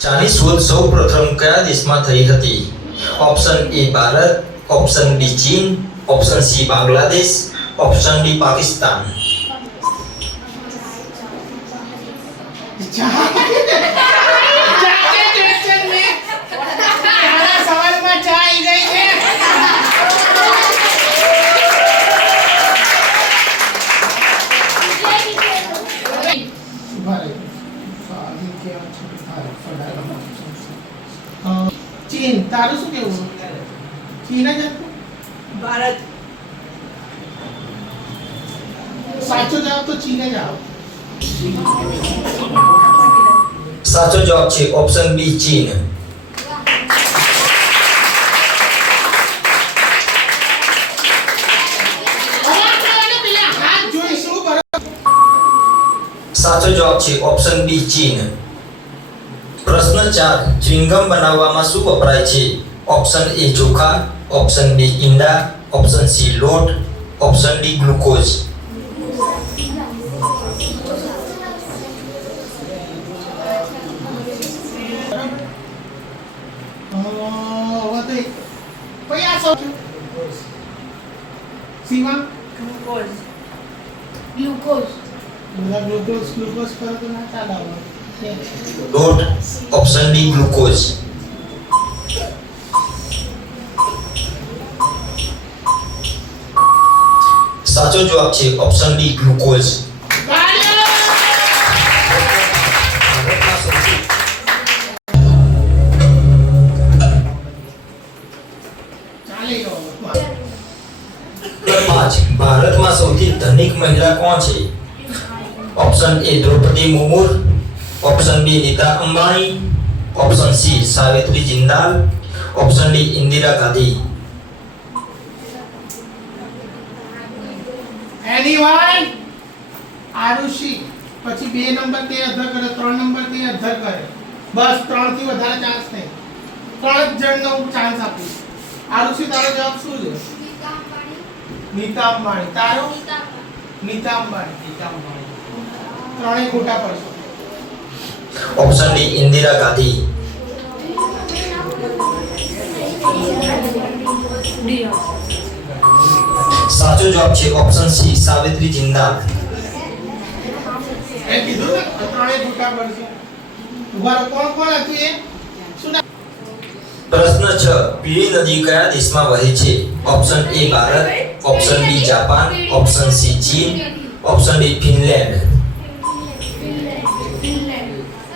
ચાની શોધ સૌ પ્રથમ કયા દેશમાં થઈ હતી? Option A Bharat, option B ચીન, option C Bangladesh, option D Pakistan. ચીન. તારું શું કેવું? ચીન જ હતું? ભારત. સાચો જવાબ તો ચીન જ આવે. સાચો જવાબ છે ઓપ્શન બી ચીન. સાચો જવાબ છે ઓપ્શન બી ચીન. પ્રશ્ન 4 ચ્યુઇંગમ બનાવવામાં શું વપરાય છે? ઓપ્શન એ ચોખા, ઓપ્શન બી ઈંડા, ઓપ્શન સી લોટ, ઓપ્શન ડી ગ્લુકોઝ. ગ્લુકોઝ પર તો ના ચાલે. લોટ, ઓપ્શન ડી ગ્લુકોઝ. સાચો જવાબ છે ઓપ્શન ડી ગ્લુકોઝ. ભારતમાં સૌથી ધનિક મહિલા કોણ છે? Option A Draupadi Murmu, option B Nita Ambani, option C Savitri Jindal, option D Indira Gandhi. Anyone Aarushi. પછી 2 નંબર તે અધર કરે, 3 નંબર તે અધર કરે. બસ 3 થી વધારે ચાન્સ નહીં. 3 જણનો ચાન્સ આપીશ. આરુષિ તારો જવાબ શું છે? નીતા અંબાણી. તારો? નીતા અંબાણી. ત્રણેય ખોટા પડશે. Option D Indira Gandhi. સાચો જવાબ છે ઓપ્શન સી સાવિત્રી જિંદાલ. એ કીધું ને ત્રણેય ખોટા પડશે. ઉભા કોણ કોણ હતું એ? શું નામ? પ્રશ્ન 6 પીળી નદી કયા દેશમાં વહે છે? Option A Bharat, option B Japan, option C ચીન, ઓપ્શન ડી ફિનલેન્ડ.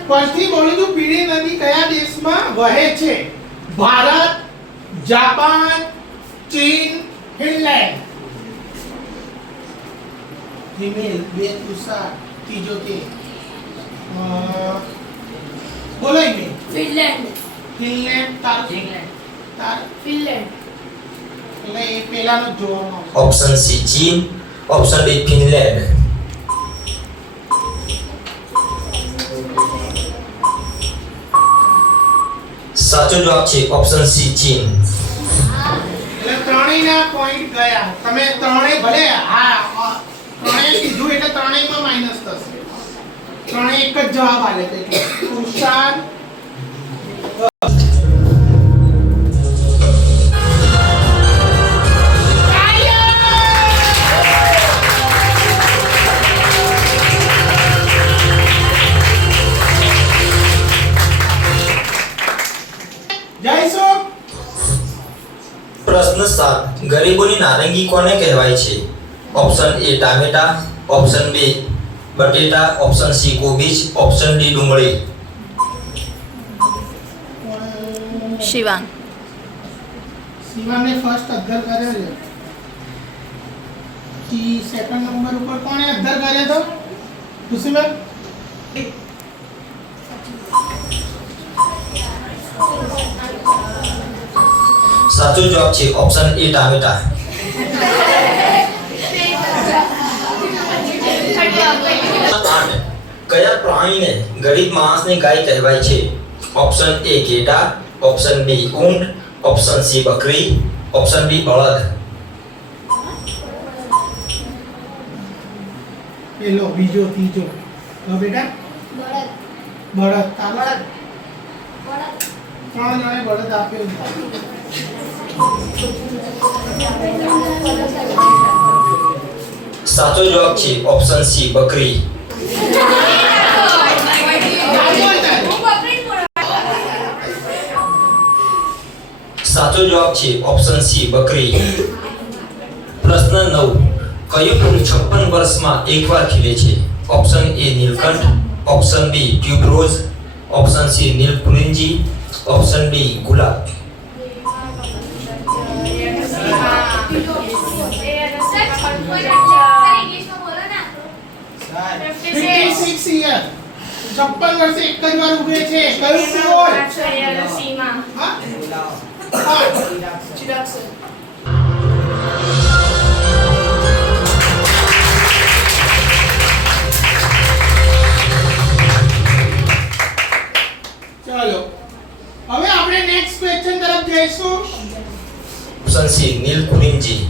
પછી બોલું છું પીળી નદી કયા દેશમાં વહે છે? ભારત, જાપાન, ચીન, ફિનલેન્ડ. ફિમેલ 2 પુરુષા ત્રીજો તે બોલો મે ફિનલેન્ડ. ફિનલેન્ડ. તાર ફિનલેન્ડ. એટલે એ પહેલાનો જ જોવાનો. ઓપ્શન સી ચીન, ઓપ્શન ડી ફિનલેન્ડ. સાચો જવાબ છે ઓપ્શન સી ચીન. એટલે ત્રણેયના પોઈન્ટ ગયા. તમે ત્રણેય ભલે ત્રણેય કીધું એટલે ત્રણેયમાં માઈનસ થશે. ત્રણેય એક જ જવાબ આલે છે. તુષાર પ્રશ્ન 7 ગરીબોની નારંગી કોને કહેવાય છે? ઓપ્શન એ ટામેટા, ઓપ્શન બી બટેટા, ઓપ્શન સી કોબીજ, ઓપ્શન ડી ડુંગળી. શિવાંગ. શિવાને ફર્સ્ટ અધર કર્યો છે. કી સેકન્ડ નંબર ઉપર કોણે અધર કર્યો તો? ખુશીબેન. સાચો જવાબ છે ઓપ્શન એ ટામેટા. કયા પ્રાણીને ગરીબ માણસની ગાય કહેવાય છે? ઓપ્શન એ ઘેટા, ઓપ્શન બી ઊંટ, ઓપ્શન સી બકરી, ઓપ્શન ડી બળદ. પેલો બીજો ત્રીજો. હવે બેટા બળદ. તારો? ત્રણ જણે બળદ આપ્યો છે. સાચો જવાબ છે ઓપ્શન સી બકરી. સાચો જવાબ છે ઓપ્શન સી બકરી. પ્રશ્ન 9. કયું ફૂલ 56 વર્ષમાં એકવાર ખીલે છે? Option A Neelkanth, option B tuberose, option C Neelakurinji, option D ગુલાબ. યર 56 વર્ષે એક જ વાર ઉગે છે. કયું ફૂલ? હા? ચલો હવે આપણે નેક્સ્ટ ક્વેશ્ચન તરફ જઈશું. Option C Neelakurinji.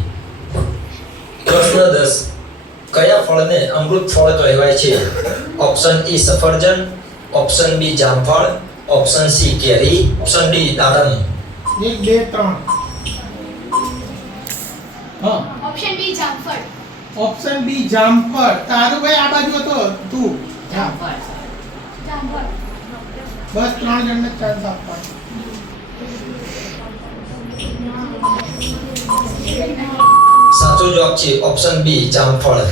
પ્રશ્ન 10. કયા ફળને અમૃત ફળ કહેવાય છે? ઓપ્શન એ સફરજન, ઓપ્શન બી જામફળ, ઓપ્શન સી કેરી, ઓપ્શન ડી દાડમ. 1 2 3. હા ઓપ્શન બી જામફળ. ઓપ્શન બી જામફળ. તારું ભાઈ આ બાજુ હતો તું. જામફળ. બસ 3 જણને ચાન્સ આપવાનો. સાચો જવાબ છે ઓપ્શન બી જામફળ.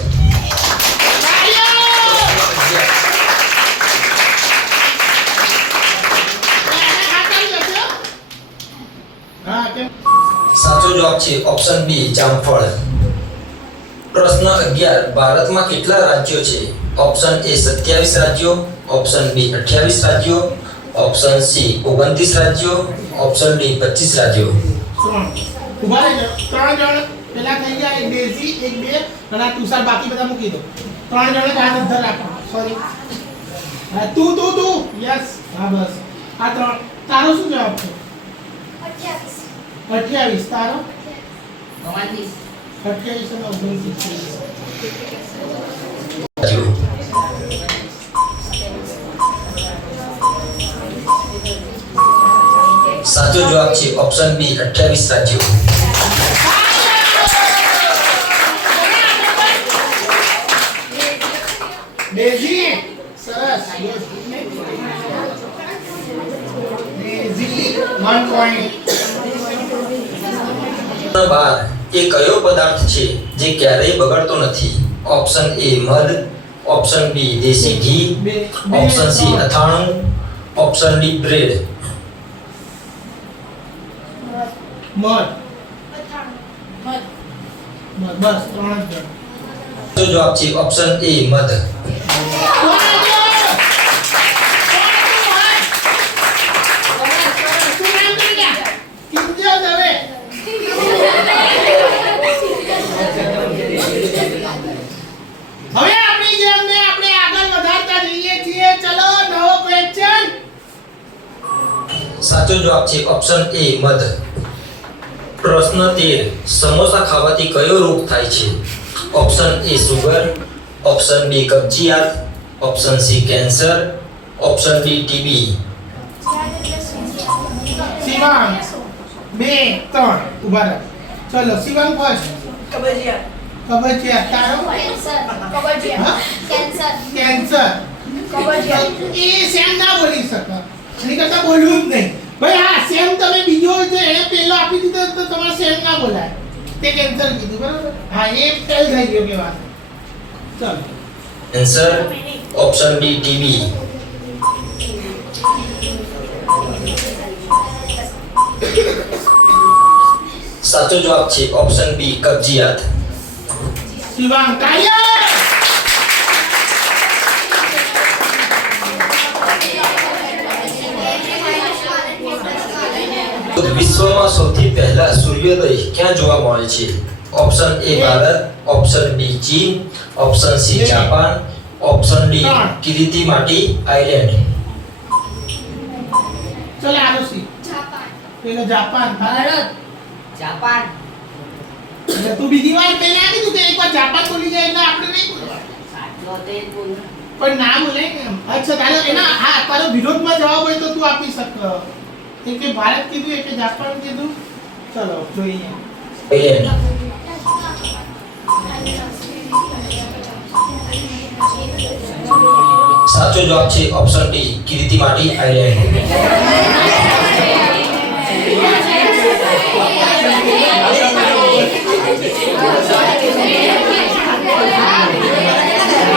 સાચો જવાબ છે ઓપ્શન બી જામફળ. પ્રશ્ન 11. ભારતમાં કેટલા રાજ્યો છે? ઓપ્શન એ 27 રાજ્યો, ઓપ્શન બી 28 રાજ્યો, ઓપ્શન સી 29 રાજ્યો, ઓપ્શન ડી 25 રાજ્યો. ઉભા રહેજો. 3 જણ પેલા થઈ ગયા. એક ડેઝી, એક બે અને આ તુષાર. બાકી બધા મૂકી દો. 3 જણે હાથ અંદર રાખો. સોરી. હા તું યસ. હા બસ આ 3. તારો શું જવાબ છે? 28. તારો 28 અને 29. સાચો જવાબ છે ઓપ્શન બી 28 રાજ્યો. ડેઝી સરસ. Daisy 1 point. 12. એ કયો પદાર્થ છે જે ક્યારેય બગડતો નથી? ઓપ્શન એ મધ, ઓપ્શન બી દેશી ઘી, ઓપ્શન સી અથાણું, ઓપ્શન ડી બ્રેડ. મધ. બસ 3 જ. તો જવાબ છે ઓપ્શન એ મધ. હવે આપણી ગેમને આપણે આગળ વધારતા જઈએ છીએ. ચલો નવો ક્વેશ્ચન. સાચો જવાબ છે ઓપ્શન એ મધ. પ્રશ્ન 13. સમોસા ખાવાથી કયો રોગ થાય છે? Option A sugar, option B કબજિયાત, option C cancer, option D TB. Shivang 2 3 ઉભા રહો. ચલો શિવાંગ ફર્સ્ટ. કબજિયાત. તારો કેન્સર. એ સેમ ના બોલી શકો. એની કરતા બોલવું જ નહીં. ભાઈ હા સેમ તમે બીજો જે એને પહેલો આપી દીધો તો તમારે સેમ ના બોલાય. તે કેન્સર કીધું બરાબર. હા એ ફેલ થઈ ગયો કે વાત. ચલો આન્સર ઓપ્શન ડી ટીબી. સાચો જવાબ છે ઓપ્શન બી કબજિયાત. શિવાંગ તાળીઓ. વિશ્વમાં સૌથી પહેલા સૂર્યોદય ક્યાં જોવા મળે છે? Option A Bharat, option B ચીન, option C Japan, option D Kiritimati island. ચલો આરુષી. પેલો જાપાન. ભારત. જાપાન. એટલે તું બીજી વાર પહેલા કીધું કે એકવાર જાપાન બોલી જાય એટલે આપણે નહીં બોલવાનું. સાચો તે બોલ. પણ ના બોલે ને. અચ્છા તારો એના હા તારો વિરોધમાં જવાબ હોય તો તું આપી શક. એકે ભારત કીધું એકે જાપાન કીધું. ચલો જોઈએ. આઇલેન્ડ. સાચો જવાબ છે ઓપ્શન ડી કિરીતિમાટી આઇલેન્ડ.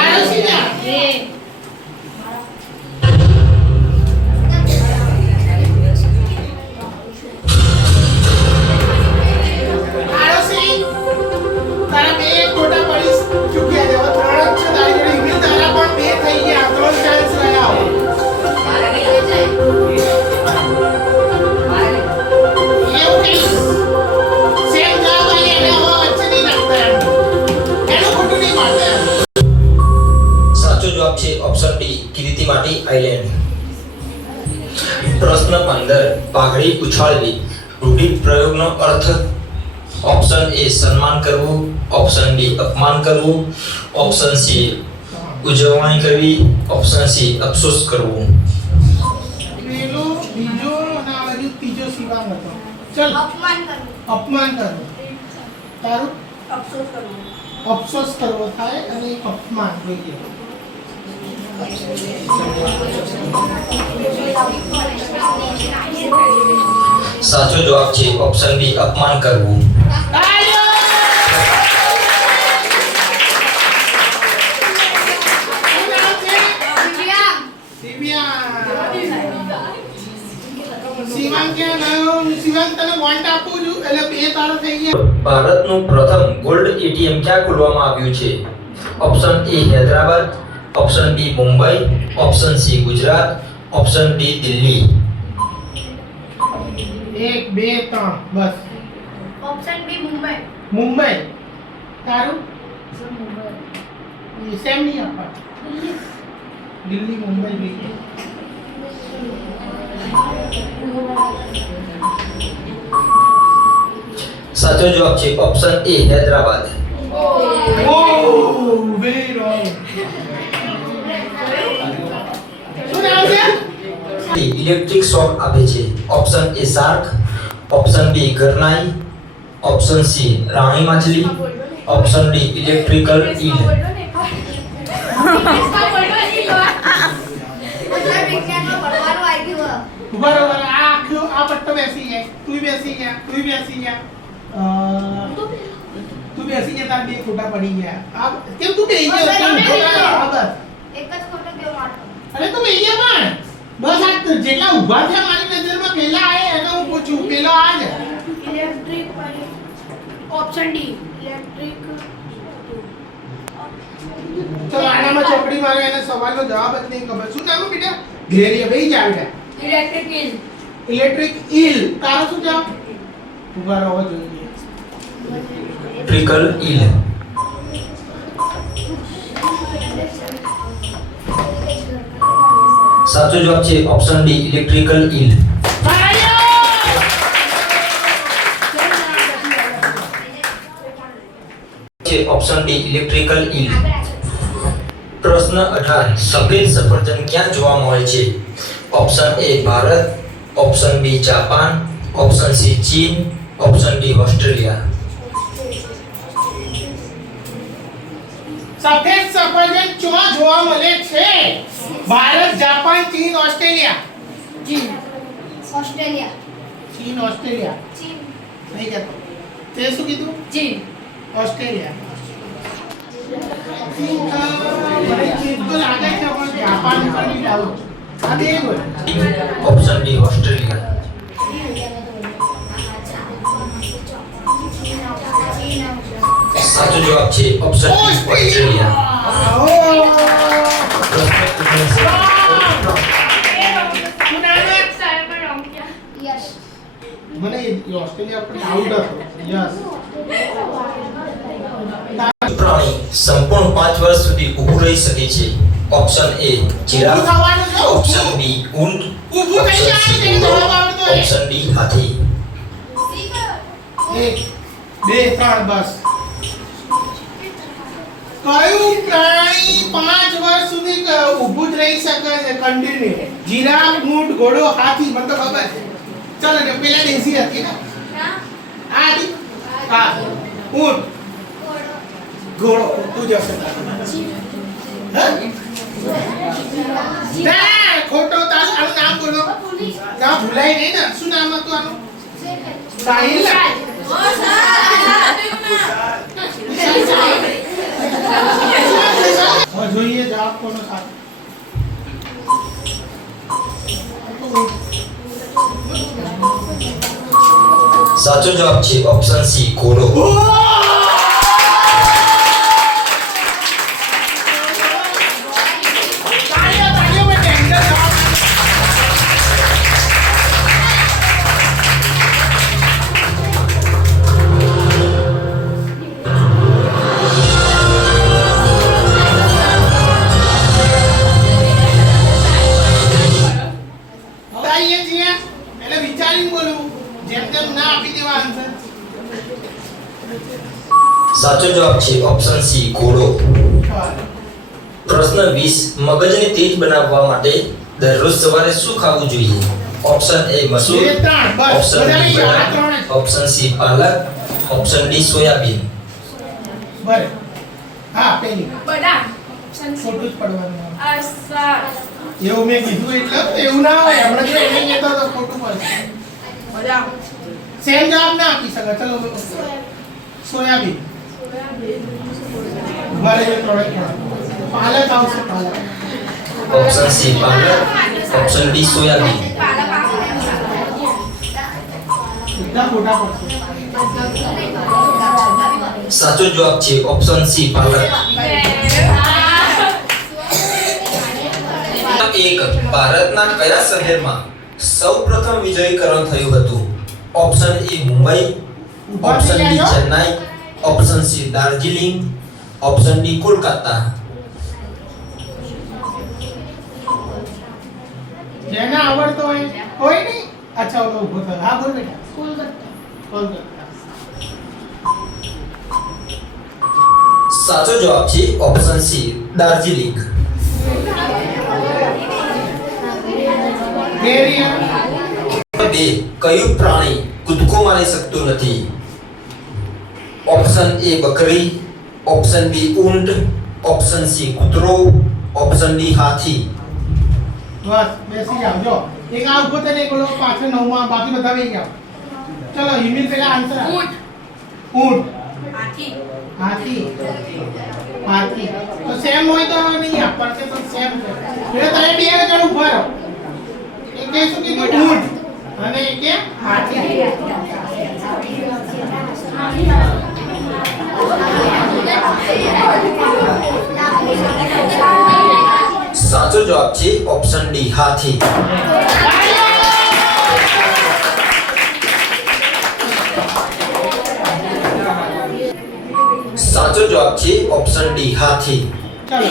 આરુષિ ના આરુષિ તારા બે ખોટા પડી ચૂક્યા છે. હવે ત્રણ જ છે તારી જોડે. હિમેલ તારા પણ બે થઈ ગયા. ત્રણ ચાન્સ રહ્યા. મારે કઈ જાય મારે એવું કઈ સેમ જવાબ આવે એને હવે વચ્ચે નહીં નાખતા એમ. એનું ખોટું નહીં પાડતા એમ. સાચો જવાબ છે ઓપ્શન ડી કિરીતિમાટી આઇલેન્ડ. પ્રશ્ન 15 પાઘડી ઉછાળવી રૂઢિપ્રયોગનો અર્થ. ઓપ્શન એ સન્માન કરવું, ઓપ્શન બી અપમાન કરવું, ઓપ્શન સી ઉજવણી કરવી, ઓપ્શન સી અફસોસ કરવું. પેલો બીજો અને આ બાજુ ત્રીજો શિવાંગ હતો. ચલ અપમાન કરવું, અપમાન કરવું. તારું અફસોસ કરવો. અફસોસ કરવો થાય અને એક અપમાન જોઈએ. સાચો જવાબ છે ઓપ્શન બી અપમાન કરવું. તાળીઓ! શું નામ છે? દિવ્યાંગ. શિવાંગ ક્યાં ગયો? શિવાંગ તને વોન્ટ આપું છું એટલે બે તારા થઈ ગયા. ભારતનું પ્રથમ ગોલ્ડ એટીએમ ક્યાં ખોલવામાં આવ્યું છે? Option A Hyderabad, option B Mumbai, option C Gujarat, option D Delhi. 1 2 3 બસ. Option B Mumbai. મુંબઈ. તારું સેમ નહીં આપા. દિલ્હી મુંબઈ જોઈએ. સાચો જવાબ છે option A Hyderabad. Oh, very wrong. શું નામ છે? ઇલેક્ટ્રિક શોક આપે છે. Option A shark, option B ગરનાઈ, ઓપ્શન સી રાણી માછલી, ઓપ્શન ડી ઇલેક્ટ્રિકલ ઈલ. બરાબર. આ આખો આ પટ્ટો બેસી જાય. તું બેસી ગયા, તું બેસી ગયા. તું બેસી ગયા, તાર બે ખોટા પડી ગયા. આ કેમ તું બેસી ગયો? કેમ ખોટા? આ બસ. એક જ ખોટો કેવો મારતો. અરે તું બેસી ગયા પણ. બસ આ જેટલા ઊભા થયા મારી નજરમાં પહેલા આયા એને હું પૂછું. પેલો આ જ. Electric option D electric. ચલો આનામાં ચોકડી મારે એને સવાલનો જવાબ જ નહીં ખબર. શું નામ બેટા? ઘેરિયા બેસી જા બેટા. Electric eel. Electric eel. તારો શું જવાબ? ઉભા રહો જોઈએ. Electrical eel. સાચો જવાબ છે ઓપ્શન ડી ઇલેક્ટ્રિકલ ઈલ. છે ઓપ્શન ડી ઇલેક્ટ્રિકલ ઈલ. પ્રશ્ન 18 સફેદ સફરજન ક્યાં જોવા મળે છે? Option A Bharat, option B Japan, option C ચીન, ઓપ્શન ડી ઓસ્ટ્રેલિયા. સફેદ સફરજન ક્યાં જોવા મળે છે? ભારત, જાપાન, ચીન, ઓસ્ટ્રેલિયા. ચીન. ઓસ્ટ્રેલિયા. ચીન, ઓસ્ટ્રેલિયા. ચીન. નહીં કહેતો. તે શું કીધું? ચીન ઓસ્ટ્રેલિયા. મને ચીન તો લાગે છે પણ જાપાન ઉપર બી ડાઉટ. આ બે બોલ. Option D Australia. સાચો જવાબ છે ઓપ્શન ડી ઓસ્ટ્રેલિયા. યસ. મને ઓસ્ટ્રેલિયા પર ડાઉટ હતો. યસ. પ્રાણી સંપૂર્ણ 5 વર્ષ સુધી ઊભું રહી શકે છે? ઓપ્શન એ જીરાફ, ઊભું થવાનું છે, ઊભું. ઓપ્શન બી ઊંટ, ઊભું થઈ ઓપ્શન જવાનું સી છે, ઘોડો, જવાબ આવતો હોય. ઓપ્શન ડી હાથી. 1 2 3 બસ. કયું પ્રાણી 5 વર્ષ સુધી ઊભું જ રહી શકે છે કન્ટિન્યુ? જીરાફ, ઊંટ, ઘોડો, હાથી. મને તો ખબર છે. ચાલો ને પેલા દેશી હતી ને આ હતી હા ઊંટ ઘોડો તું જશે હા ના ખોટો તાર આનું નામ બોલો ના ભૂલાય નહીં ને શું નામ હતું આનું સાહિલ હવે જોઈએ જવાબ કોનો સાચો સાચો જવાબ છે ઓપ્શન સી ઘોડો. એટલે વિચારીને બોલવું જેમ તેમ ના આપી દેવા આન્સર સાચો જવાબ છે ઓપ્શન સી ઘોડો. પ્રશ્ન 20 મગજને તેજ બનાવવા માટે દરરોજ સવારે શું ખાવું જોઈએ? ઓપ્શન એ મસૂર, એ ત્રણ બસ ઓપ્શન બધાને બી યાદ બદામ, ત્રણ જ. ઓપ્શન સી પાલક, ઓપ્શન ડી સોયાબીન. બરે હા પેલી બદામ ખોટું જ પડવાનું અસર એવું મેં કીધું એટલે એવું ના હોય હમણાં જો એને કહેતો તો ખોટું પડશે બદામ સેમ જવાબ ના આપી શકે ચલો સોયાબીન બરે એ ત્રણે પાલક આવશે પાલક ઓપ્શન સી પાલક, ઓપ્શન ડી સોયાબીન. બધા ખોટા પડશે સાચો જવાબ છે ઓપ્શન સી પાલક. એક ભારતના કયા શહેરમાં સૌપ્રથમ વિજયીકરણ થયું હતું? Option A Mumbai, option B Chennai, option C Darjeeling, option D Kolkata. જેને આવડતો હોય કોઈ નહીં અચ્છા ઓલો ઉભો થયો હા બોલ બેટા કોલકાતા સાચો જવાબ છે ઓપ્શન સી દાર્જિલિંગ. બે કયું પ્રાણી કૂદકો મારી શકતું નથી? ઓપ્શન એ બકરી, ઓપ્શન બી ઊંટ, ઓપ્શન સી કૂતરો, ઓપ્શન ડી હાથી. બસ બેસી જાઓ જો એક આ ઉભો થઈને એક ઓલો પાછળ નવમાં બાકી બધા બેસી જાઓ ચલો હિમિલ પેલા આન્સર ઊંટ ઊંટ હાથી હાથી હાથી તો સેમ હોય તો નહીં આપણ કે તો સેમ છે એટલે તમે બે જણ ઉભા રહો એક કે શું કીધું ઊંટ અને એક કે હાથી સાચો જવાબ છે ઓપ્શન ડી હાથી. સાચો જવાબ છે ઓપ્શન ડી હાથી. ચલો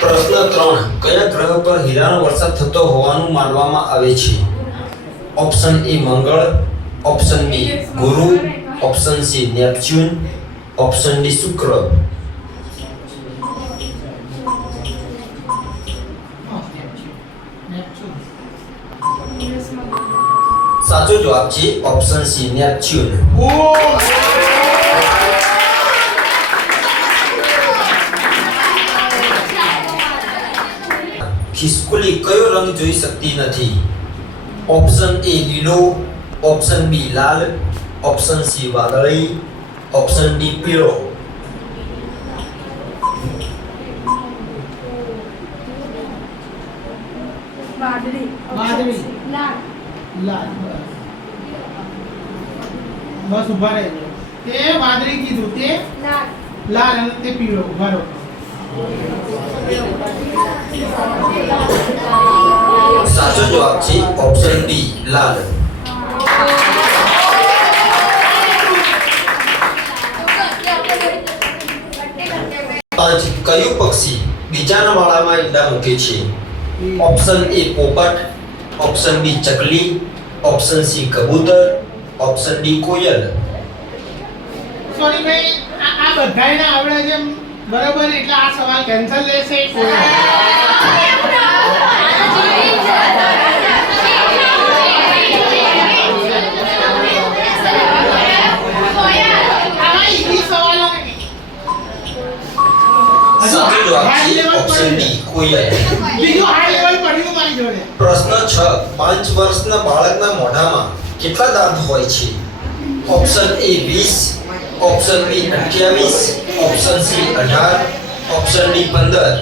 પ્રશ્ન 3 કયા ગ્રહ પર હીરાનો વરસાદ થતો હોવાનું માનવામાં આવે છે? ઓપ્શન એ મંગળ, ઓપ્શન બી ગુરુ, option C Neptune, option D શુક્ર. સાચો જવાબ છે ઓપ્શન સી નેપચ્યુન. ઓ ખિસકોલી કયો રંગ જોઈ શકતી નથી? ઓપ્શન એ લીલો, ઓપ્શન બી લાલ, ઓપ્શન સી વાદળી, ઓપ્શન ડી પીળો. વાદળી વાદળી. લાલ લાલ બસ ઉભા રહેજો તે વાદળી કીધું તે લાલ લાલ અને તે પીળો ઉભા રહો સાચો જવાબ છે ઓપ્શન ડી લાલ. પાંચ કયું પક્ષી બીજાના માળામાં ઈંડા મૂકે છે? ઓપ્શન એ પોપટ, ઓપ્શન બી ચકલી, ઓપ્શન સી કબૂતર, ઓપ્શન ડી કોયલ. સોરી ભાઈ આ બધાયને આવડે છે બરાબર એટલે આ સવાલ કેન્સલ લેશે કોઈ 5 વર્ષના બાળકના મોઢામાં કેટલા દાંત હોય છે? Option A 20, option B 28, option C 18, option D 15.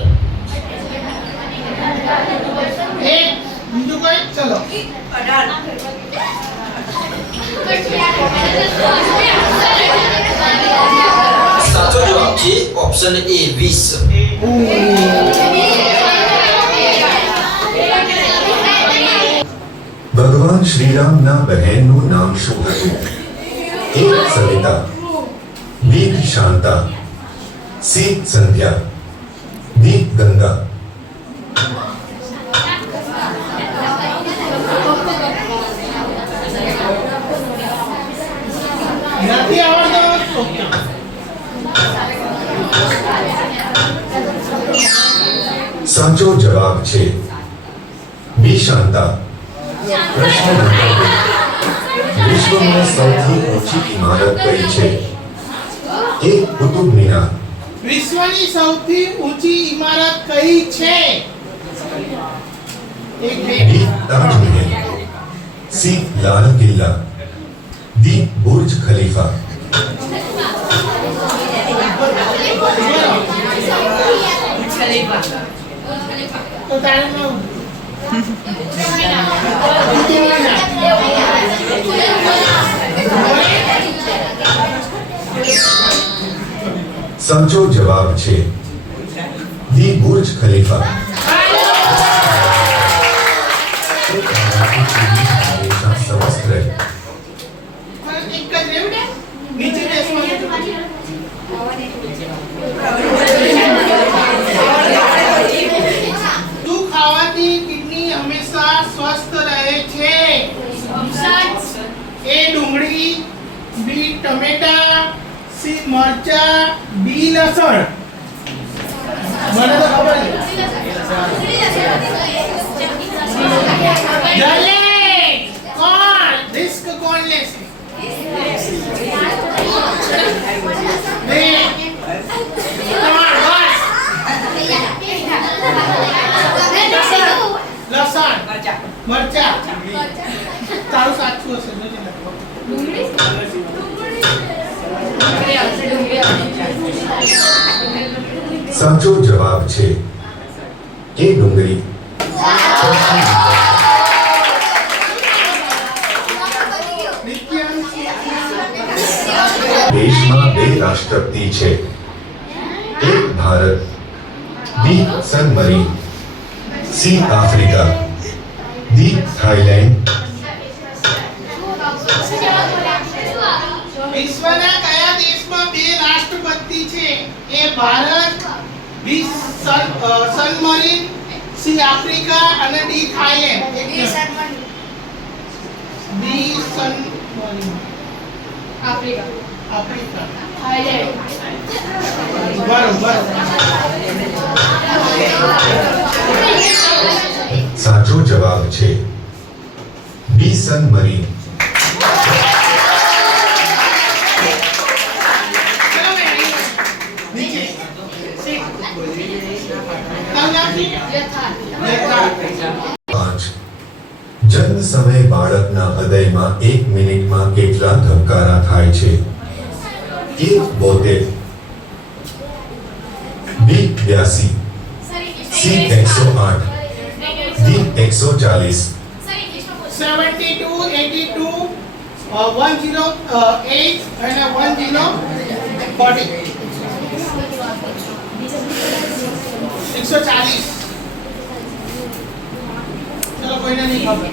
એક બીજું કોઈ ચલો 18. સાચો જવાબ છે ઓપ્શન એ 20. ભગવાન શ્રીરામના બહેનનું નામ શું હતું? એ સવિતા, બી શાંતા, સી સંધ્યા, ડી ગંગા. નથી આવડતો ઓકે સાચો જવાબ છે બી શાંતા. પ્રશ્ન નંબર 2. વિશ્વમાં સૌથી ઊંચી ઇમારત કઈ છે? એ કુતુબ મિનાર, વિશ્વની સૌથી ઊંચી ઇમારત કઈ છે? એક બે બી Taj Mahal, C Lal Qila, D Burj Khalifa. તો તારે સાચો જવાબ છે ડી બુર્જ ખલીફા. હંમેશા સ્વસ્થ રહે. એક જ રહેવું ને નીચે બેસવાનું શું ખાવાથી કિડની હંમેશા સ્વસ્થ રહે છે? એ ડુંગળી, બી ટમેટા, સી મરચા, ડી લસણ. મને તો ખબર છે. જલ્દી કોણ રિસ્ક કોણ લેશે? બે ત્રણ બસ લસણ મરચા તારું સાચું હશે જોજે સાચો જવાબ છે એ ડુંગળી. દેશમાં 2 રાષ્ટ્રપતિ છે. એક ભારત, બી સનમરીન, સી આફ્રિકા, ડી થાઈલેન્ડ. વિશ્વના કયા દેશમાં 2 રાષ્ટ્રપતિ છે? એ ભારત, બી સનમરીન, સી આફ્રિકા અને ડી થાઈલેન્ડ. બી સનમરીન આફ્રિકા બરોબર. સાચો જવાબ છે બી સનમરીન. નીચે જન્મ સમયે બાળકના હૃદયમાં 1 મિનિટમાં કેટલા ધબકારા થાય છે? એ 72, બી 82, સી 108, ડી 140. 72 82 108 અને 1040 140. ચલો કોઈને નહીં ખબર.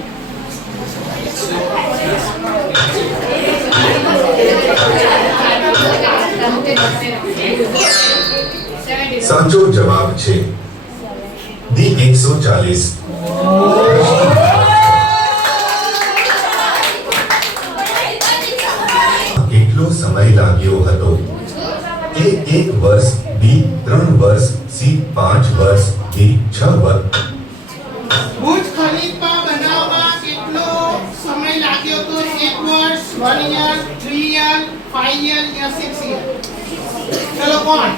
સાચો જવાબ છે ડી 140. કેટલો સમય લાગ્યો હતો? એ 1 વર્ષ, બી 3 વર્ષ, સી 5 વર્ષ, ડી 6 વર્ષ. બુર્જ ખલીફા બનાવવામાં કેટલો સમય લાગ્યો હતો? 1 વર્ષ, 1 year, 3 year, 5 year યા 6 year? ચલો કોણ?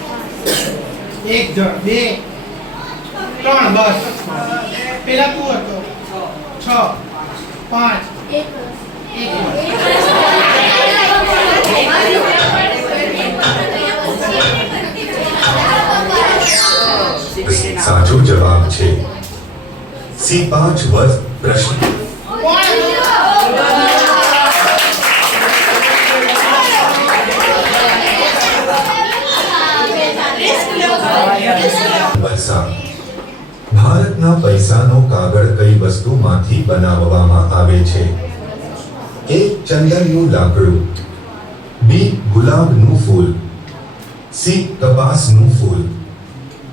એક જણ, બે ત્રણ, બસ પેલા તું હતો. 6 5 એક 1 સાચો જવાબ છે સી 5 વર્ષ પ્રશ્ન વરસાદ ભારતના પૈસાનો કાગળ કઈ વસ્તુમાંથી બનાવવામાં આવે છે એ ચંદનનું લાકડું બી ગુલાબનું ફૂલ સી કપાસનું ફૂલ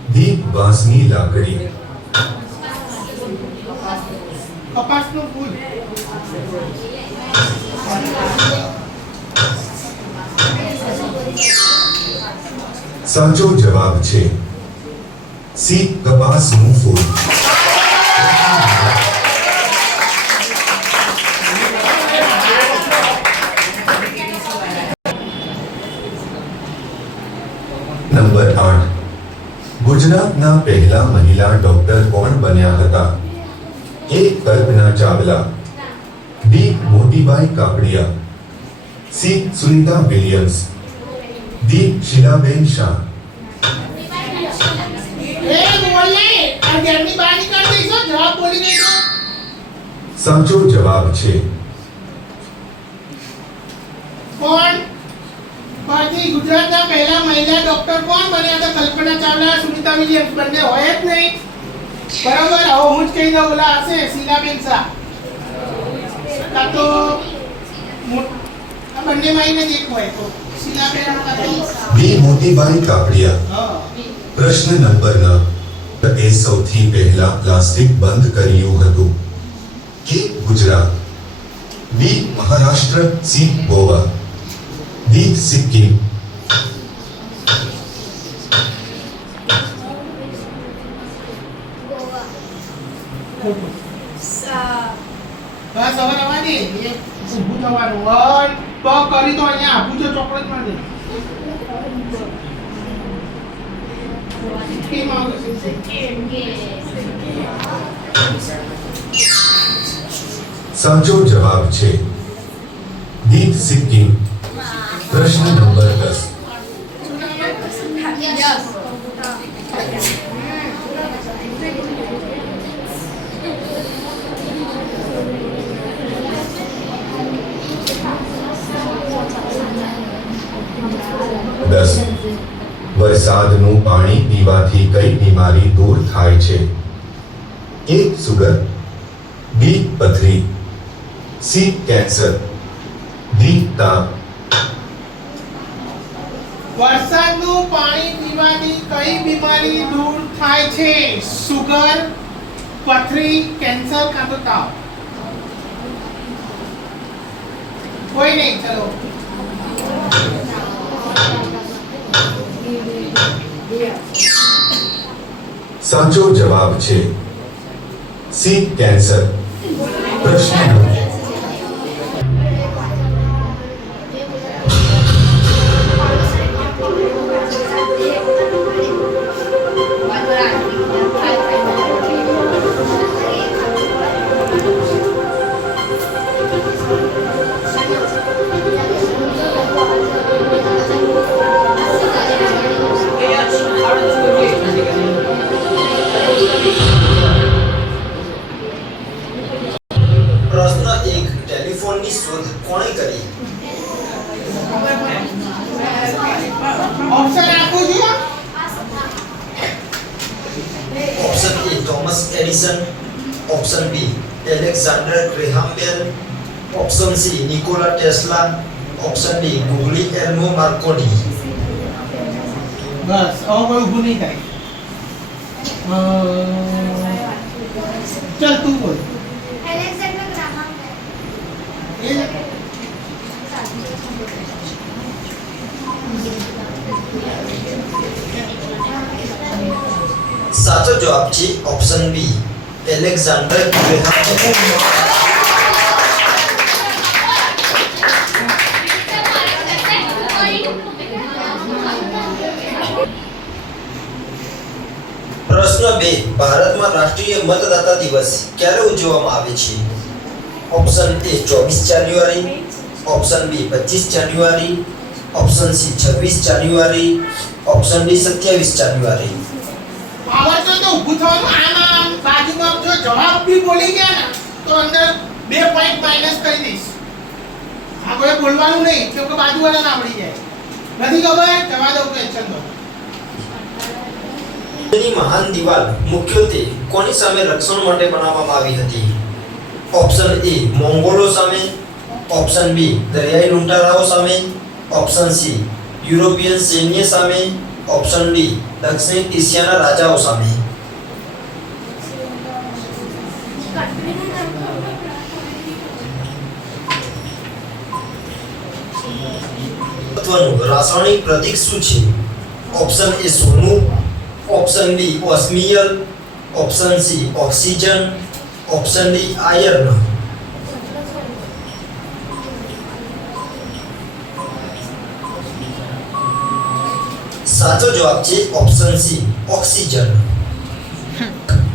ડી વાંસની લાકડી કપાસનું ફૂલ સાચો જવાબ છે સી કપાસનું ફૂલ નંબર 8 ગુજરાતના પહેલા મહિલા ડોક્ટર કોણ બન્યા હતા A Kalpana Chawla B Motibai Kapadia C Sunita Williams D Shilaben Shah એ બોલે આ ઘરની બહાર નીકળ દઈશો જવાબ બોલી દેજો સાચો જવાબ છે કોણ ભારતીય ગુજરાતના પહેલા મહિલા ડોક્ટર કોણ બન્યા હતા કલ્પના ચાવલા સુનિતા વિલિયમ્સ બંને હોય જ નહીં બરાબર હવે હું જ કહી દઉં ઓલા હશે શીલાબેન શાહ કાં તો આ બંને માંઈને જ એક હોય તો શીલાબેન કાં તો બી મોતીબાઈ કાપડિયા હા પ્રશ્ન નંબર 9 એ સૌથી પહેલા પ્લાસ્ટિક બંધ કર્યું હતું કે ગુજરાત બી મહારાષ્ટ્ર સી ગોવા ડી સિક્કિમ બસ હવે રવા દે એ ઊભું થવાનું વન પગ કરી તો અહીંયા આપું છો ચોકલેટ માં દે સિક્કિમ આવશે સાચો જવાબ છે ડી સિક્કિમ પ્રશ્ન નંબર 10 વરસાદનું પાણી પીવાથી કઈ બીમારી દૂર થાય છે એ સુગર બી પથરી સી કેન્સર ડી તાપ વરસાદનું પાણી પીવાથી કઈ બીમારી દૂર થાય છે સુગર પથરી કેન્સર કાં તો તાવ કોઈ નહીં ચલો સાચો જવાબ છે સી કેન્સર પ્રશ્ન નંબર પ્રશ્ન 1 ટેલિફોનની શોધ કોણે કરી ઓપ્શન આપું છું option A Thomas Edison option B Alexander Graham Bell option C Nikola Tesla option D Guglielmo Marconi બસ હવે કોઈ ઊભું નહીં થાય ચાલ તું બોલ એલેક્ઝાન્ડર ગ્રાહમ બેલ એ સાચો જવાબ છે ઓપ્શન બી એલેક્ઝાન્ડર ગ્રેહામ બેલ પ્રશ્ન 2 ભારતમાં રાષ્ટ્રીય મતદાતા દિવસ ક્યારે ઉજવવામાં આવે છે? Option A 24 January, option B 25 January, option C 26 January, option D 27 January. આવડતો તો ઊભું થવાનું, આમ બાજુમાં જો જવાબ બી બોલી ગયા ને તો અંદર 2 પોઈન્ટ માઈનસ કરી દઈશ. આપણે બોલવાનું નહીં કેમ કે બાજુવાળાને આવડી જાય. નથી ખબર? જવા દો ક્વેશ્ચન દો. ની મહાન દિવાલ મુખ્યત્વે કોની સામે રક્ષણ માટે બનાવવામાં આવી હતી? ઓપ્શન એ મોંગોલો સામે, ઓપ્શન બી દરિયાઈ લૂંટારાઓ સામે, ઓપ્શન સી યુરોપિયન સૈન્ય સામે, ઓપ્શન ડી દક્ષિણ એશિયાના રાજાઓ સામે. મહત્વનું રાસાયણિક પ્રતીક શું છે? ઓપ્શન એ સોનું, option B osmium, option C oxygen, option D iron. સાચો જવાબ છે ઓપ્શન સી ઓક્સિજન.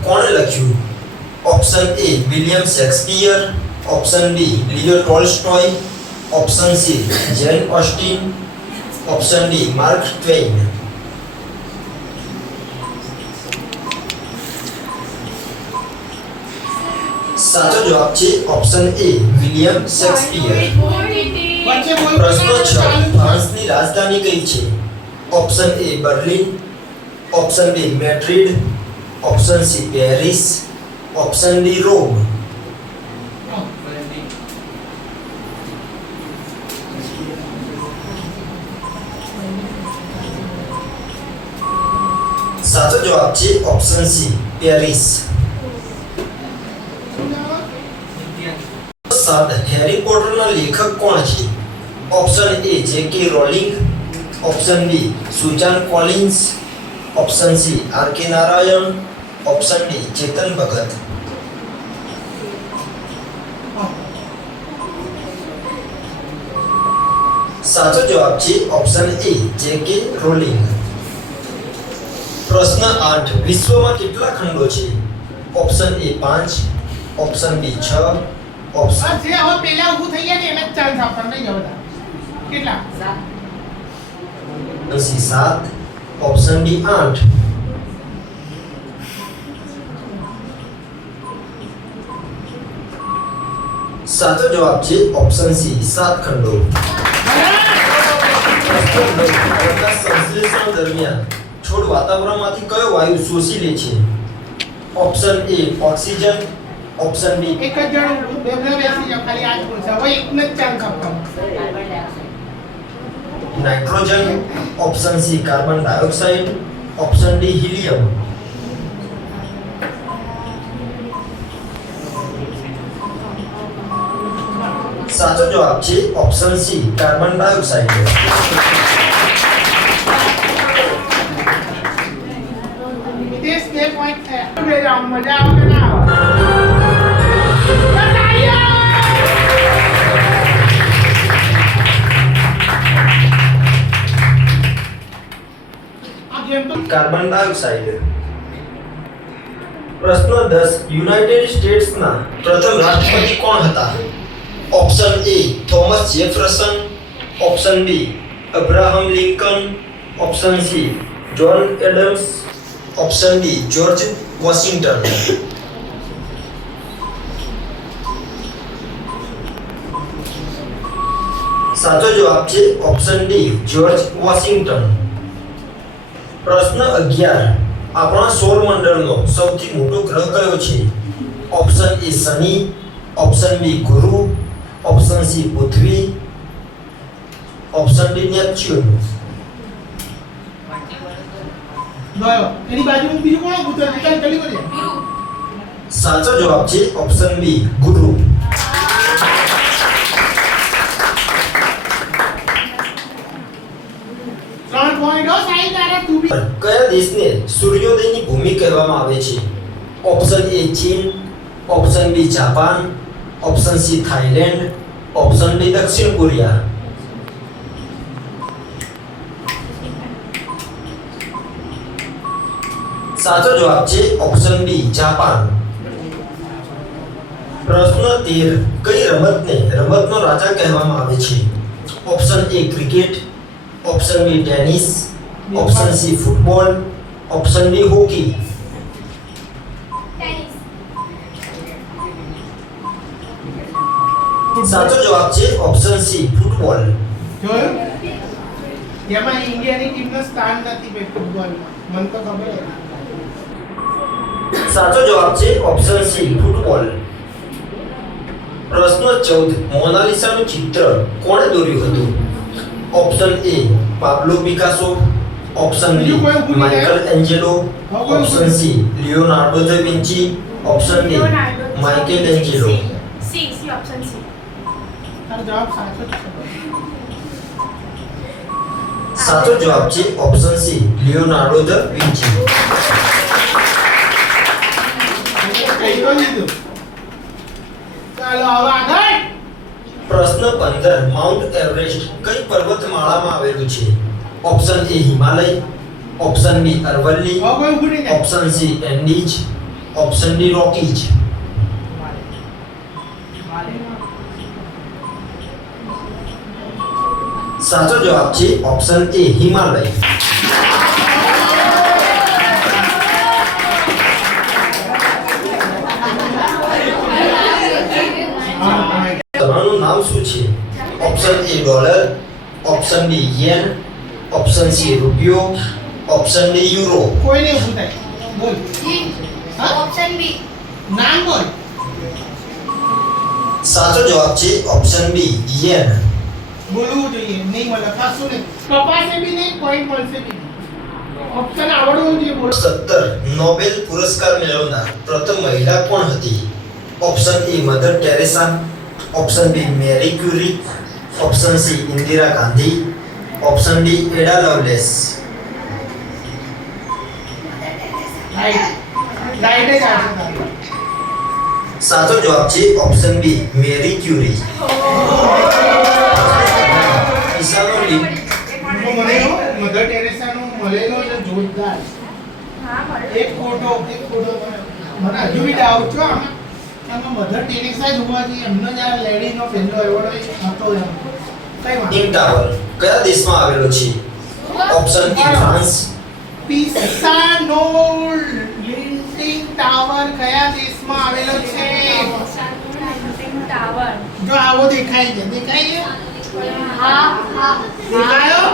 કોણે લખ્યું? Option A William Shakespeare, option B Leo Tolstoy, option C Jane Austen, option D Mark Twain. સાચો જવાબ છે ઓપ્શન એ વિલિયમ શેક્સપિયર. વચ્ચે બોલ પ્રશ્ન 6 ફ્રાન્સની રાજધાની કઈ છે? Option A Berlin, option B Madrid, option C Paris, option D Rome. સાચો જવાબ છે ઓપ્શન સી પેરિસ. 7 હેરી પોટરના લેખક કોણ છે? Option A J K Rowling, option B Suzanne Collins, option C R K Narayan, option D Chetan Bhagat. સાચો જવાબ છે ઓપ્શન એ જેકે રોલિંગ. પ્રશ્ન 8 વિશ્વમાં કેટલા ખંડો છે? Option A 5, option B 6, option બસ જે હવે પેલા ઊભું થઈ ગયા ને એને જ ચાન્સ આપણને નહીં જવા. કેટલા? C 7, option D 8. સાચો જવાબ છે ઓપ્શન સી 7 ખંડો. સંશ્લેષણ દરમિયાન છોડ વાતાવરણમાંથી કયો વાયુ શોષી લે છે? Option A oxygen, option B એક જ જણ બે બેસી જાવ ખાલી આજ બોલશે. હવે એકને જ ચાન્સ આપવાનો. Nitrogen, option C carbon dioxide, option D helium. સાચો જવાબ છે ઓપ્શન સી કાર્બન ડાયોક્સાઇડ. વિદેશ 2 પોઈન્ટ થયા. બે જાવ મજા આવે કે ના આવે? બતાયો! આ ગેમ તો કાર્બન ડાયોક્સાઇડ. પ્રશ્ન 10 યુનાઇટેડ સ્ટેટ્સના પ્રથમ રાષ્ટ્રપતિ કોણ હતા? Option A Thomas Jefferson, option B Abraham Lincoln, option C John Adams, option D George Washington. સાચો જવાબ છે ઓપ્શન ડી જ્યોર્જ વોશિંગ્ટન. પ્રશ્ન 11 આપણા સૌર મંડળનો સૌથી મોટો ગ્રહ કયો છે? ઓપ્શન એ શનિ, ઓપ્શન બી ગુરુ, ઓપ્શન સી પૃથ્વી, ઓપ્શન ડી નેપચ્યુન. ગયો. એની બાજુમાં બીજું કોણ ઊભું થયું? વિચાર જલ્દી કરજે. સાચો જવાબ છે ઓપ્શન બી ગુરુ. કયા દેશને સૂર્યોદયની ભૂમિ કહેવામાં આવે છે? ઓપ્શન એ ચીન, option B Japan, option C Thailand, option D દક્ષિણ કોરિયા. સાચો જવાબ છે ઓપ્શન બી જાપાન. પ્રશ્ન 13 કઈ રમતને રમતનો રાજા કહેવામાં આવે છે? Option A cricket, option B tennis, option C football, option D hockey. Tennis. સાચો જવાબ છે ઓપ્શન સી ફૂટબોલ. જોયું એમાં ઇન્ડિયાની ટીમનું સ્થાન નથી ભાઈ ફૂટબોલમાં મને તો ખબર હતી. સાચો જવાબ છે ઓપ્શન સી ફૂટબોલ. પ્રશ્ન 14 મોનાલિસાનું ચિત્ર કોણે દોર્યું હતું? Option A Pablo Picasso, option B Michelangelo, option C Leonardo da Vinci, option D Michelangelo. C option C. તારો જવાબ સાચો જ છે. સાચો જવાબ છે option C Leonardo da Vinci. કઈ તો લીધું. ચાલો હવે આગળ. પ્રશ્ન 15 માઉન્ટ એવરેસ્ટ કઈ પર્વતમાળામાં આવેલું છે? Option A Himalaya, option B Aravalli, હવે કોઈ ઊભું નહીં થાય. Option C Andes, option D Rockies. સાચો જવાબ છે ઓપ્શન એ હિમાલય. તમારું નામ શું છે? Option A dollar, option B yen, option C રૂપિયો, ઓપ્શન ડી યુરો. કોઈ નહીં ઊભું થાય. બોલ. હા? Option B. નામ બોલ. સાચો જવાબ છે ઓપ્શન બી યેન. બોલવું જોઈએ નહીં મળે ખાસું નહીં કપાસે બી નહીં પોઈન્ટ મળશે બી નહીં. ઓપ્શન આવડવું જોઈએ બોલ. 17 નોબેલ પુરસ્કાર મેળવનાર પ્રથમ મહિલા કોણ હતી? Option A Mother Teresa, option B Marie Curie, option C Indira Gandhi, option D Ada Lovelace. Right right જ આવશે તારું. સાચો જવાબ છે ઓપ્શન બી મેરી ક્યુરી. ઈસાનો લિંગ તો મને મધર ટેરેસાનો મળેલો છે જોરદાર. હા મળે. એક ફોટો મને હજુ બી ડાઉટ છો આમાં મધર ટેરેસા જ હોવા જોઈએ એમનો જ આ લેડીનો પહેલો એવોર્ડ હતો એમ કઈ વાત ટીમ ટાવર કયા દેશમાં આવેલો છે? ઓપ્શન એ ફ્રાન્સ, પિસાનો લિન્ટિંગ ટાવર કયા દેશમાં આવેલો છે? ટાવર. જો આવો દેખાય છે દેખાય છે હા હા. દેખાયો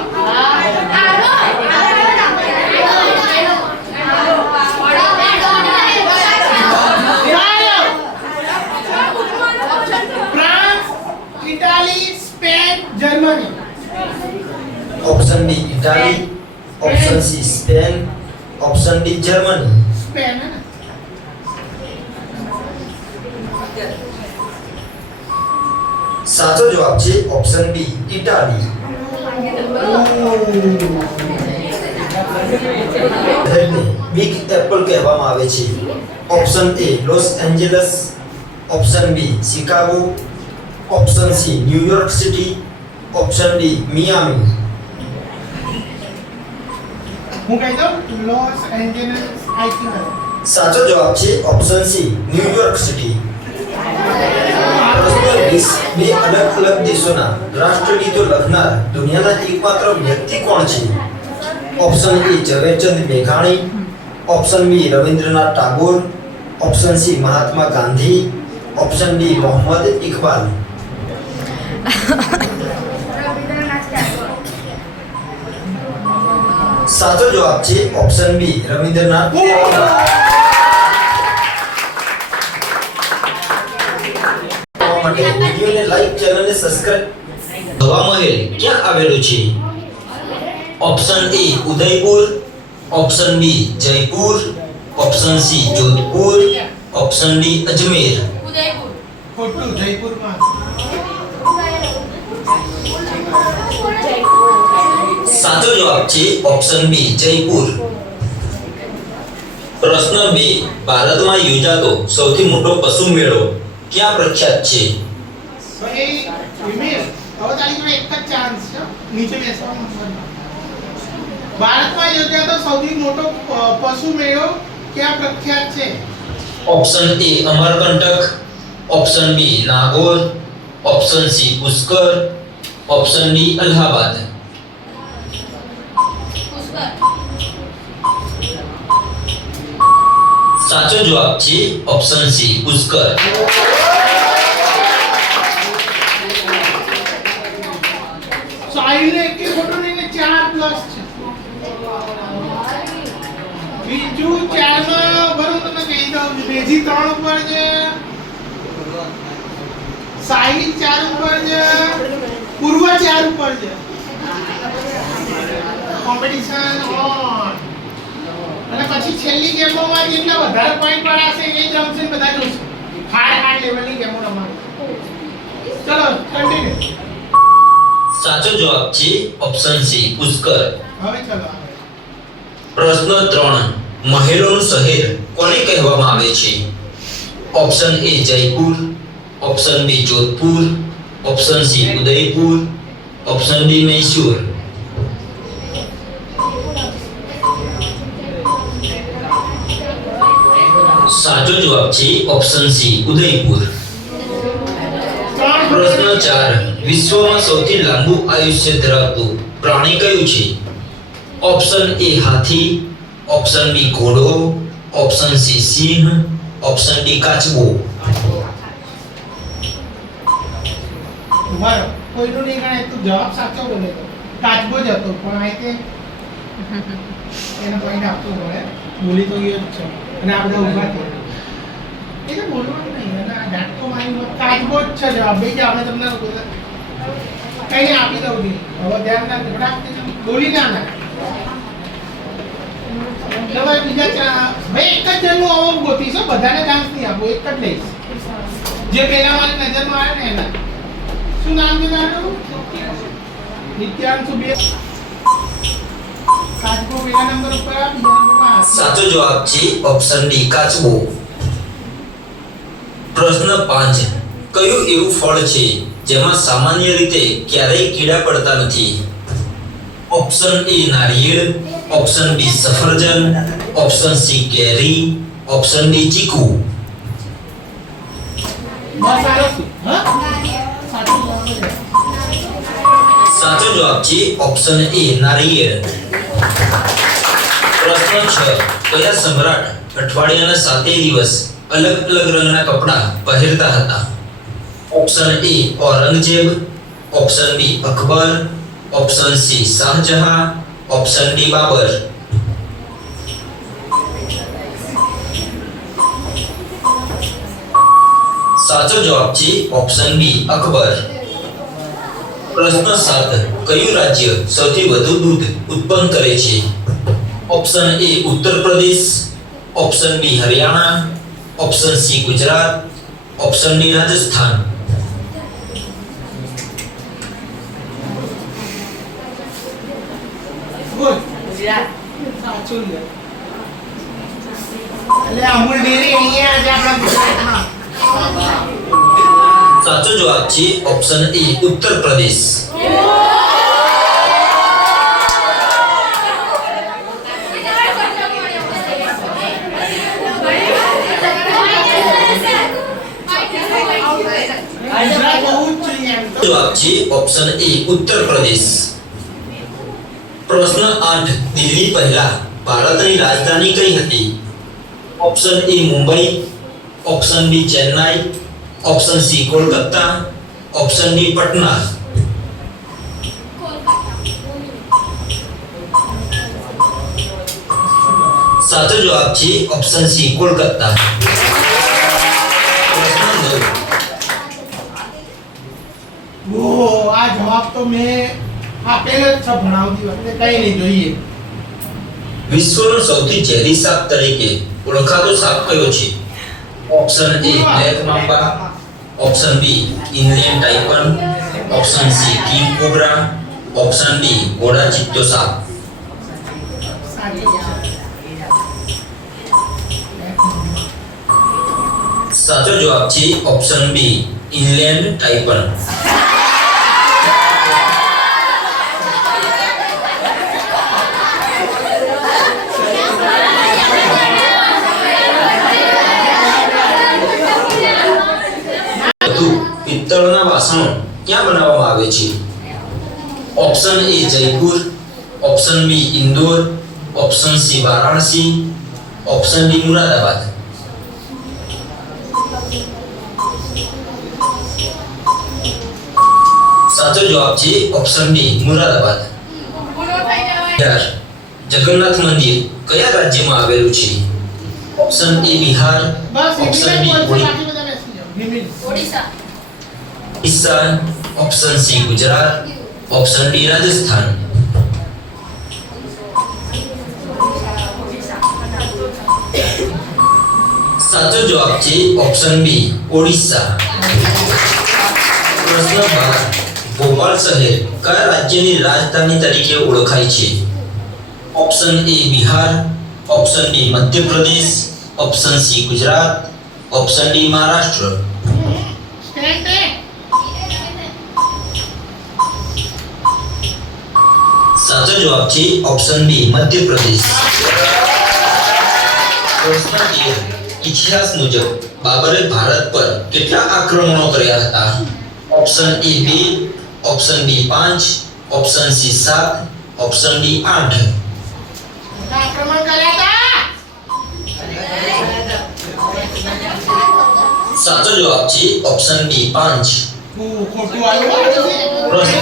દેખાયો France Italy Spain Germany. Option B Italy, option C Spain, option D Germany. Spain હે ને સાચો જવાબ છે ઓપ્શન બી ઇટાલી. શહેરને બિગ એપલ કહેવામાં આવે છે. Option A Los Angeles, option B Chicago, option C New York city, option D Miami. હું કહી દઉં લોસ એન્જલસ આઈ થિંક સાચો જવાબ છે ઓપ્શન સી ન્યુયોર્ક સિટી. પ્રશ્ન 20 બે અલગ અલગ દેશોના રાષ્ટ્રગીતો લખનાર દુનિયાના એકમાત્ર વ્યક્તિ કોણ છે? ઓપ્શન એ ઝવેરચંદ મેઘાણી, option B Rabindranath Tagore, option C Mahatma Gandhi, option D Mohammad Iqbal. Rabindranath Tagore. સાચો જવાબ છે ઓપ્શન બી રવિન્દ્રનાથ માટે વિડિયોને લાઈક, ચેનલને સબસ્ક્રાઇબ. હવા મહેલ ક્યાં આવેલું છે? Option A Udaipur, option B Jaipur, option C Jodhpur, option D Ajmer. Udaipur. ખોટું જયપુરમાં સાચો જવાબ છે ઓપ્શન બી જયપુર. પ્રશ્ન 2 ભારતમાં યોજાતો સૌથી મોટો પશુ મેળો ક્યાં પ્રખ્યાત છે? ભાઈ વિમેશ હવે તારી જોડે એક જ ચાન્સ છે નીચે બેસવાનો ભારતમાં યોજાતો સૌથી મોટો પશુ મેળો ક્યાં પ્રખ્યાત છે? Option A Amarkantak, option B Nagaur, option C Pushkar, option D Allahabad. Pushkar. साचो जवाब છે ऑप्शन सी पुष्कर। સાહિલને એક ખોટું નહીં ને 4 પ્લસ છે. બીજું 4 માં બરોબર તમને કહી દઉં બેજી 3 ઉપર છે, સાહિલ 4 ઉપર છે, પૂર્વ 4 ઉપર છે. Competition on. અને પછી છેલ્લી ગેમોમાં જેટલા વધારે પોઈન્ટ વાળા છે એ જ રમશે ને બધા જોશે. હાર્ડ લેવલની ગેમો રમવાની. ચલો કન્ટિન્યુ. સાચો જવાબ છે ઓપ્શન સી પુષ્કર। હવે ચલો પ્રશ્ન 3 મહેલોનું શહેર કોને કહેવામાં આવે છે? Option A Jaipur, option B Jodhpur, option C Udaipur, option D Mysore. સાચો જવાબ છે ઓપ્શન સી ઉદયપુર। પ્રશ્ન 4 વિશ્વમાં સૌથી લાંબુ આયુષ્ય ધરાવતું પ્રાણી કયું છે? ઓપ્શન એ હાથી, ઓપ્શન બી ઘોડો, ઓપ્શન સી સિંહ, ઓપ્શન ડી કાચબો। બરાબર કોઈનું નહીં ગણાય તો જવાબ સાચો બોલે તો કાચબો જ હતો પણ આ કે એને પોઈન્ટ આપવો પડે બોલી તો ગયો જ છે અને આ બધા ઊભા થયા એ તો બોલવાનું નહીં અને આ ડાટકો મારી કાચબો જ છે જવાબ બે કે આપણે તમને કઈ આપી દઉં છું હવે ધ્યાન ના ફટાફટ બોલી ના ના હવે બીજા ભાઈ એક જ જણનું આવો ગોતીશ હો, બધાને ચાન્સ નહીં આપો એક જ લઈશ જે પહેલા મારી નજરમાં આવે ને એના શું નામ છે તારું? નિત્યાંશુ બે કાચબો પહેલા નંબર ઉપર આ બીજા નંબરમાં આ. સાચો જવાબ છે ઓપ્શન ડી કાચબો। પ્રશ્ન 5 કયું એવું ફળ છે જેમાં સામાન્ય રીતે ક્યારેય કીડા પડતા નથી? ઓપ્શન એ નારિયેળ, ઓપ્શન બી સફરજન, ઓપ્શન સી કેરી, ઓપ્શન ડી ચીકુ। બસ આલો છું હા સાચું જવાબ છે. સાચો જવાબ છે ઓપ્શન એ નારિયેળ। પ્રશ્ન 6 કયા સમ્રાટ અઠવાડિયાના 7 દિવસ અલગ અલગ રંગના કપડાં પહેરતા હતા? Option A Aurangzeb, option B Akbar, option C Shah Jahan, option D Babur. સાચો જવાબ છે ઓપ્શન બી અકબર। પ્રશ્ન 7 કયું રાજ્ય સૌથી વધુ દૂધ ઉત્પન્ન કરે છે? Option A Uttar Pradesh, option B Haryana, option C Gujarat, option D Rajasthan. બોલ સાચું છે એટલે અમૂલ ડેરી અહીંયા આજે આપણા ગુજરાતમાં સાચો જવાબ છે ઓપ્શન એ ઉત્તર પ્રદેશ। ગુજરાત હોવું જ જોઈએ એમ તો. જવાબ છે ઓપ્શન એ ઉત્તર પ્રદેશ। પ્રશ્ન 8 દિલ્હી પહેલા ભારતની રાજધાની કઈ હતી? Option A Mumbai, option B Chennai, option C Kolkata, option D Patna. સાચો જવાબ છે ઓપ્શન સી કોલકાતા। પ્રશ્ન 9 ઓહ આ જવાબ તો મેં આપેલો જ છે ભણાવતી વખતે કઈ નહીં જોઈએ વિશ્વનો સૌથી ઝેરી સાપ તરીકે ઓળખાતો સાપ કયો છે? Option A black mamba, option B Indian tiger, option C king cobra, option D ઘોડા ચિત્તો સાપ। સાચું સાચો જવાબ છે ઓપ્શન બી ઇન્ડિયન ટાઇગર। પિત્તળના વાસણો ક્યાં બનાવવામાં આવે છે? Option A Jaipur, option B Indore, option C Varanasi, option D Moradabad. સાચો જવાબ છે ઓપ્શન ડી મુરાદાબાદ. જગન્નાથ મંદિર કયા રાજ્યમાં આવેલું છે? ઓપ્શન એ બિહાર, બસ ઓપ્શન હિન્દી બી બોલશે, બાકી બધા બેસી જાઓ. Hindi. Odisha, option C Gujarat, option D Rajasthan. સાચો જવાબ છે ઓપ્શન બી ઓડિશા. પ્રશ્ન 12. ભોપાલ શહેર કયા રાજ્યની રાજધાની તરીકે ઓળખાય છે? Option A Bihar, option B Madhya Pradesh, option C Gujarat, option D Maharashtra. Stand A. સાચો જવાબ છે ઓપ્શન બી મધ્યપ્રદેશ. પ્રશ્ન 13. ઇતિહાસ મુજબ બાબરે ભારત પર કેટલા આક્રમણો કર્યા હતા? Option A 2, option B 5, option C 7, option D 8. આક્રમણ કર્યા હતા. સાચો જવાબ છે ઓપ્શન બી 5. ખોટું આવ્યું. પ્રશ્ન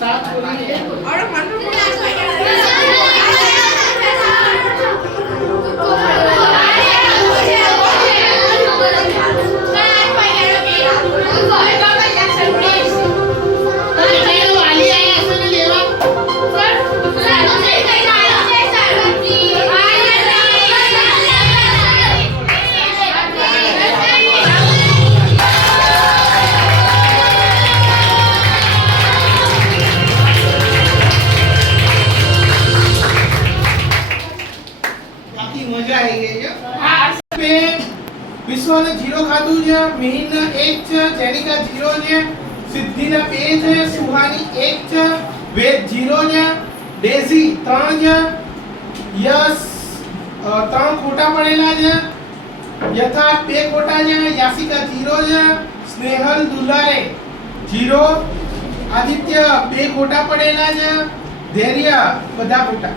સાત બોલીએ. વાલી આયા છે ને લેવા. બાકી મજા આવી ગઈ છે. વિશ્વને 0 ખાધું છે, મિહિરને 1 છે, જેનિકા 0 છે, સિદ્ધિના 2 છે, સુહાની 1 છે, વેદ 0 છે, ડેઝી 3 છે, યશ 3 ખોટા પડેલા છે, યથાર્થ 2 ખોટા છે, યાસિકા 0 છે, સ્નેહલ દુલારે 0, આદિત્ય 2 ખોટા પડેલા છે, ધૈર્ય બધા ખોટા,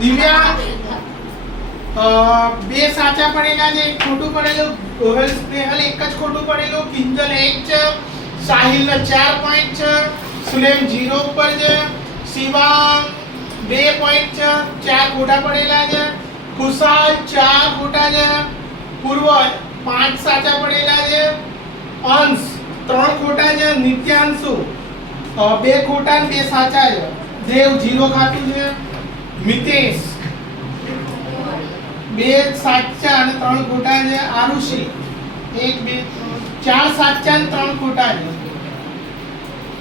દિવ્યા 2 સાચા પડેલા છે, 1 ખોટું પડેલું, રોહલ સ્નેહલ 1 જ ખોટું પડેલું, કિંજલ 1 છે, સાહિલ 4 પોઈન્ટ છે, સુલેમ 0 ઉપર છે, શિવાંગ 2 પોઈન્ટ છે, 4 ખોટા પડેલા છે, ખુશાલ 4 ખોટા છે, પૂર્વ 5 સાચા પડેલા છે, અંશ 3 ખોટા છે, નિત્યાંશુ 2 ખોટા ને 2 સાચા છે, દેવ 0 ખાતું છે, મિતેશ 2 સાચા અને 3 ખોટા છે, આરુષી 1 2 4 સાચા અને 3 ખોટા છે,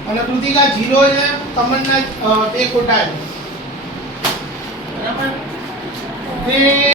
અને કૃતિકા 0 છે, તમન્ના 2 ખોટા છે. બરાબર.